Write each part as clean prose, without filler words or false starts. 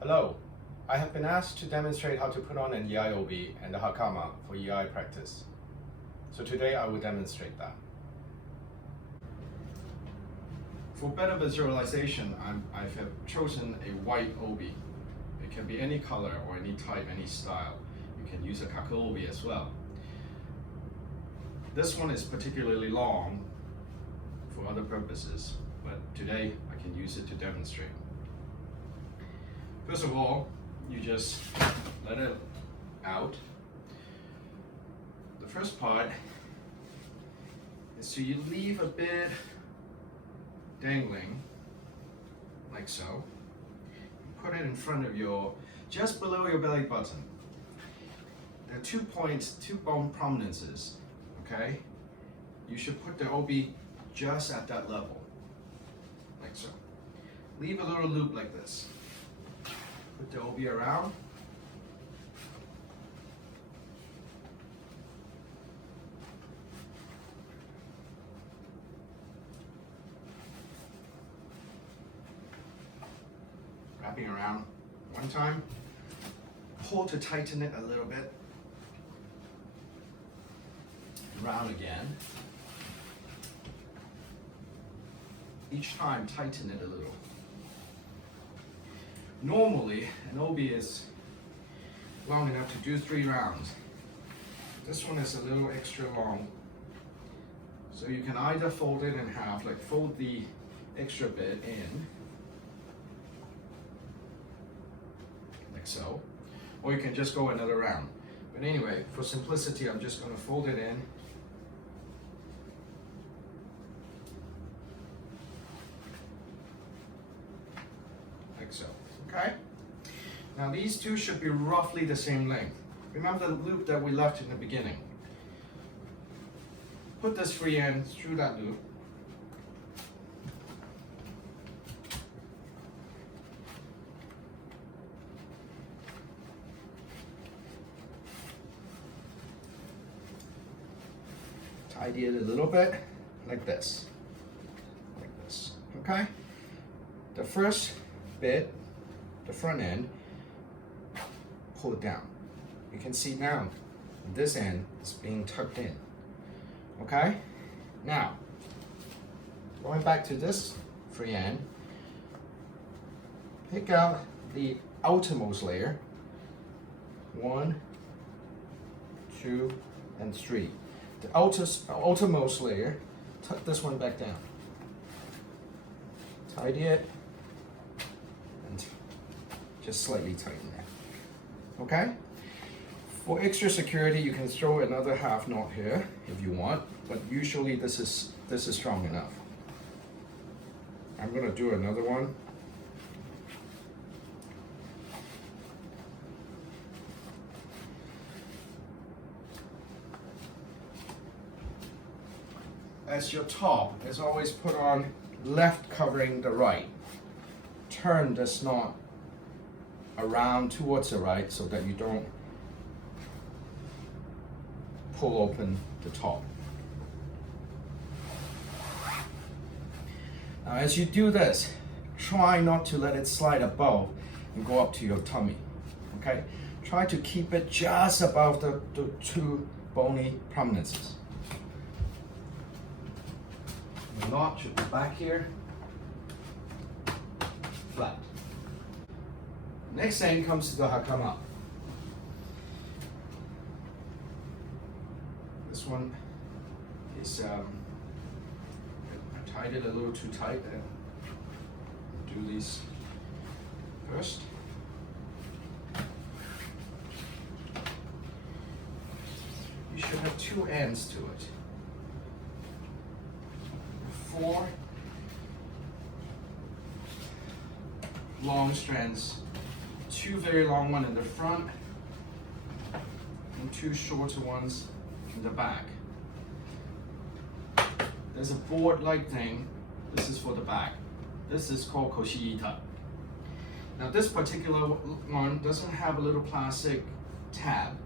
Hello, I have been asked to demonstrate how to put on an Iai-obi and a hakama for Iai practice. So today I will demonstrate that. For better visualization, I have chosen a white obi. It can be any color or any type, any style. You can use a kaka-obi as well. This one is particularly long for other purposes, but today I can use it to demonstrate. First of all, you just let it out. The first part is so you leave a bit dangling, like so. You put it in front of just below your belly button. There are 2 points, 2 bone prominences, okay? You should put the obi just at that level, like so. Leave a little loop like this. Put the obi around. Wrapping around one time. Pull to tighten it a little bit. Round again. Each time tighten it a little. Normally, an obi is long enough to do 3 rounds. This one is a little extra long. So you can either fold it in half, like fold the extra bit in, like so, or you can just go another round. But anyway, for simplicity, I'm just going to fold it in. Like so. Okay? Now these two should be roughly the same length. Remember the loop that we left in the beginning. Put this free end through that loop. Tidy it a little bit, like this. Like this. Okay? The first bit, the front end, pull it down. You can see now this end is being tucked in. Okay? Now, going back to this free end, pick out the outermost layer. 1, 2, and 3. The outermost layer, tuck this one back down. Tidy it. Just slightly tighten that. Okay? For extra security, you can throw another half knot here if you want, but usually this is strong enough. I'm going to do another one. As your top is always put on left covering the right. Turn this knot around towards the right so that you don't pull open the top. Now as you do this, try not to let it slide above and go up to your tummy. Okay? Try to keep it just above the 2 bony prominences. The knot should be back here, flat. Next thing comes to the hakama. This one is, I tied it a little too tight there. Do these first. You should have 2 ends to it. 4 long strands. 2 very long ones in the front and 2 shorter ones in the back. There's a board-like thing. This is for the back. This is called koshiita. Now this particular one doesn't have a little plastic tab.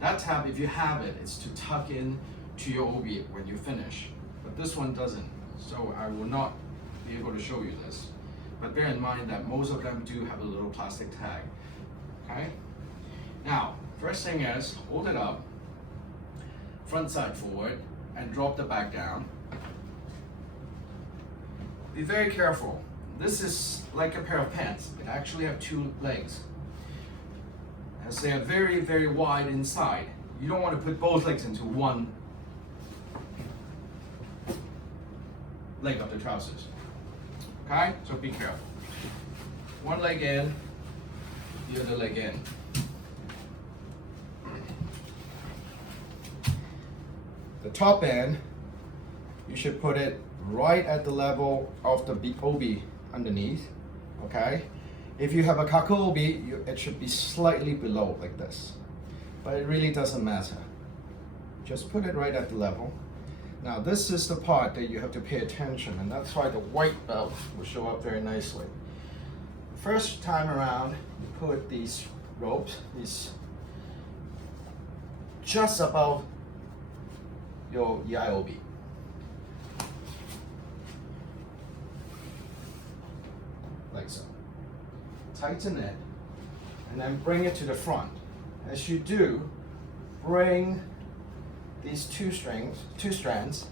That tab, if you have it, is to tuck in to your obi when you finish. But this one doesn't. So I will not be able to show you this. but bear in mind that most of them do have a little plastic tag. Okay? Now, first thing is, hold it up, front side forward, and drop the bag down. Be very careful. This is like a pair of pants. It actually have two legs, as they are very, very wide inside. You don't want to put both legs into one leg of the trousers. Okay? So be careful. One leg in, the other leg in. The top end, you should put it right at the level of the obi underneath. Okay? If you have a kako-obi, it should be slightly below like this. But it really doesn't matter. Just put it right at the level. Now this is the part that you have to pay attention, and that's why the white belt will show up very nicely. First time around, you put these ropes, just above your Iai-obi. Like so. Tighten it, and then bring it to the front. As you do, bring these two strands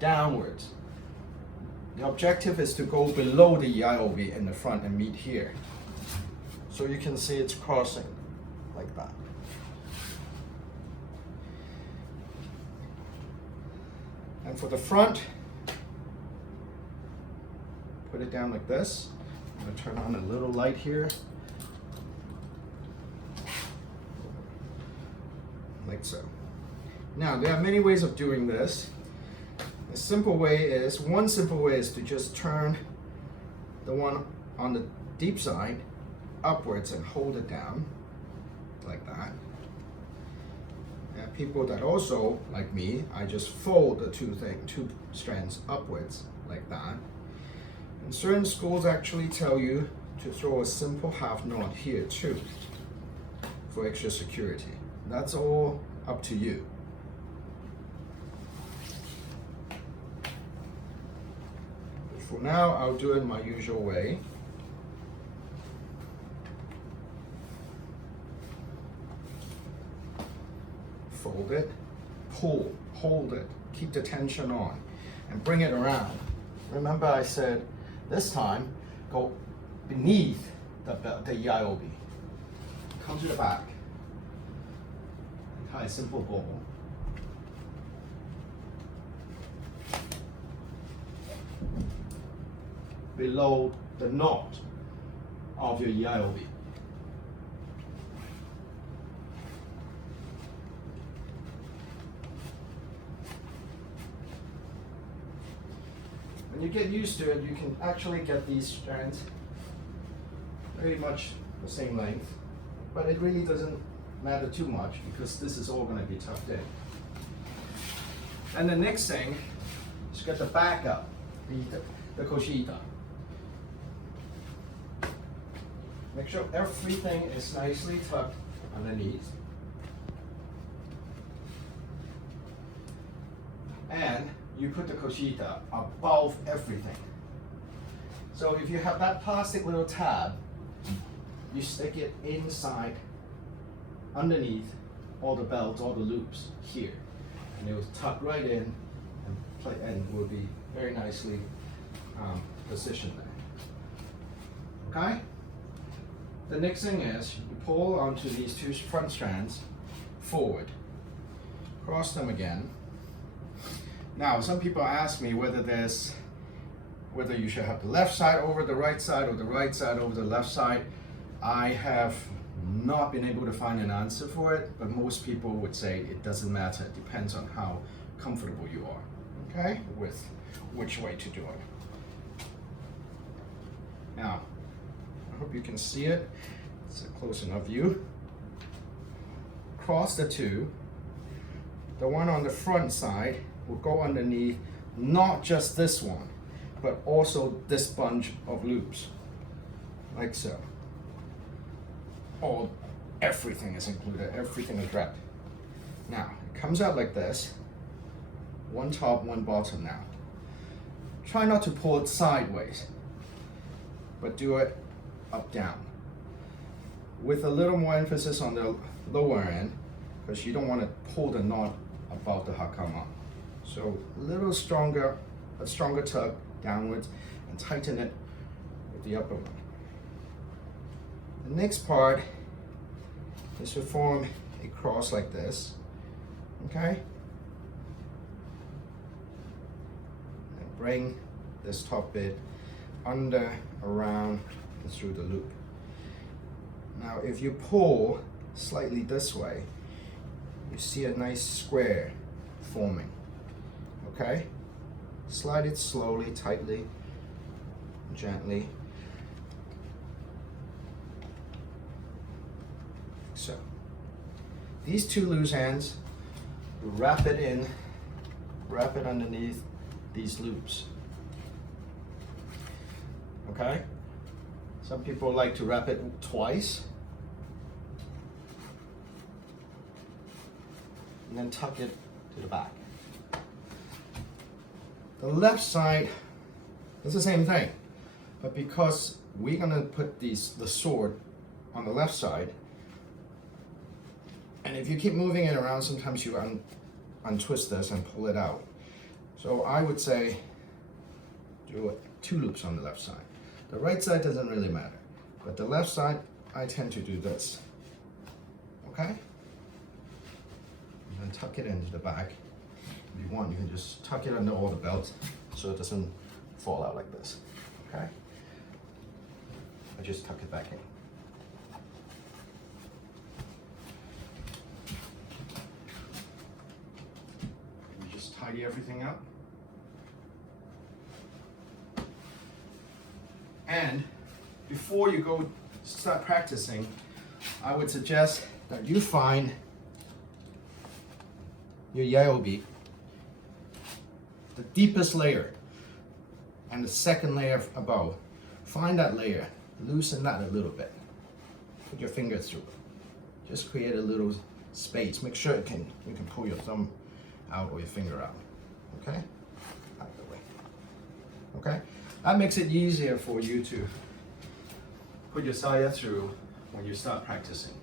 downwards. The objective is to go below the Iai-obi in the front and meet here. So you can see it's crossing like that. And for the front, put it down like this. I'm going to turn on a little light here. Like so. Now, there are many ways of doing this. One simple way is to just turn the one on the deep side upwards and hold it down like that. And people that also, like me, I just fold the two strands upwards like that. And certain schools actually tell you to throw a simple half knot here too for extra security. That's all up to you. But for now, I'll do it my usual way. Fold it, pull, hold it, keep the tension on, and bring it around. Remember I said this time, go beneath the Iai-obi. Come to the back. Tie a simple bow. Below the knot of your Iai-obi. When you get used to it, you can actually get these strands very much the same length, but it really doesn't matter too much because this is all going to be tucked in. And the next thing is get the back up, the koshita. Make sure everything is nicely tucked underneath. And you put the koshita above everything. So if you have that plastic little tab, you stick it inside, underneath all the belts, all the loops here. And it will tuck right in and will be very nicely positioned there. Okay? The next thing is you pull onto these two front strands forward. Cross them again. Now, some people ask me whether you should have the left side over the right side or the right side over the left side. I have not been able to find an answer for it, but most people would say it doesn't matter. It depends on how comfortable you are, okay, with which way to do it. Now, I hope you can see it. It's a close enough view. Cross the two. The one on the front side will go underneath not just this one, but also this bunch of loops, like so. Everything is included, everything is wrapped. Now, it comes out like this, one top, one bottom now. Try not to pull it sideways. but do it up down. With a little more emphasis on the lower end, because you don't want to pull the knot above the hakama. So a stronger tug downwards and tighten it with the upper one. The next part is to form a cross like this, okay? And bring this top bit under, around, and through the loop. Now if you pull slightly this way, you see a nice square forming, okay? Slide it slowly, tightly, gently. So, these two loose ends, wrap it underneath these loops, okay? Some people like to wrap it twice, and then tuck it to the back. The left side is the same thing, but because we're gonna put the sword on the left side, and if you keep moving it around, sometimes you untwist this and pull it out. So I would say do 2 loops on the left side. The right side doesn't really matter, but the left side, I tend to do this, okay? And tuck it into the back. If you want, you can just tuck it under all the belts so it doesn't fall out like this, okay? I just tuck it back in. You just tidy everything up. And before you go start practicing, I would suggest that you find your Iai-obi, the deepest layer and the second layer above. Find that layer, loosen that a little bit. Put your finger through it. Just create a little space. Make sure you can pull your thumb out or your finger out. Okay? Out of the way. Okay? That makes it easier for you to put your saya through when you start practicing.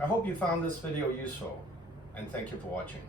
I hope you found this video useful, and thank you for watching.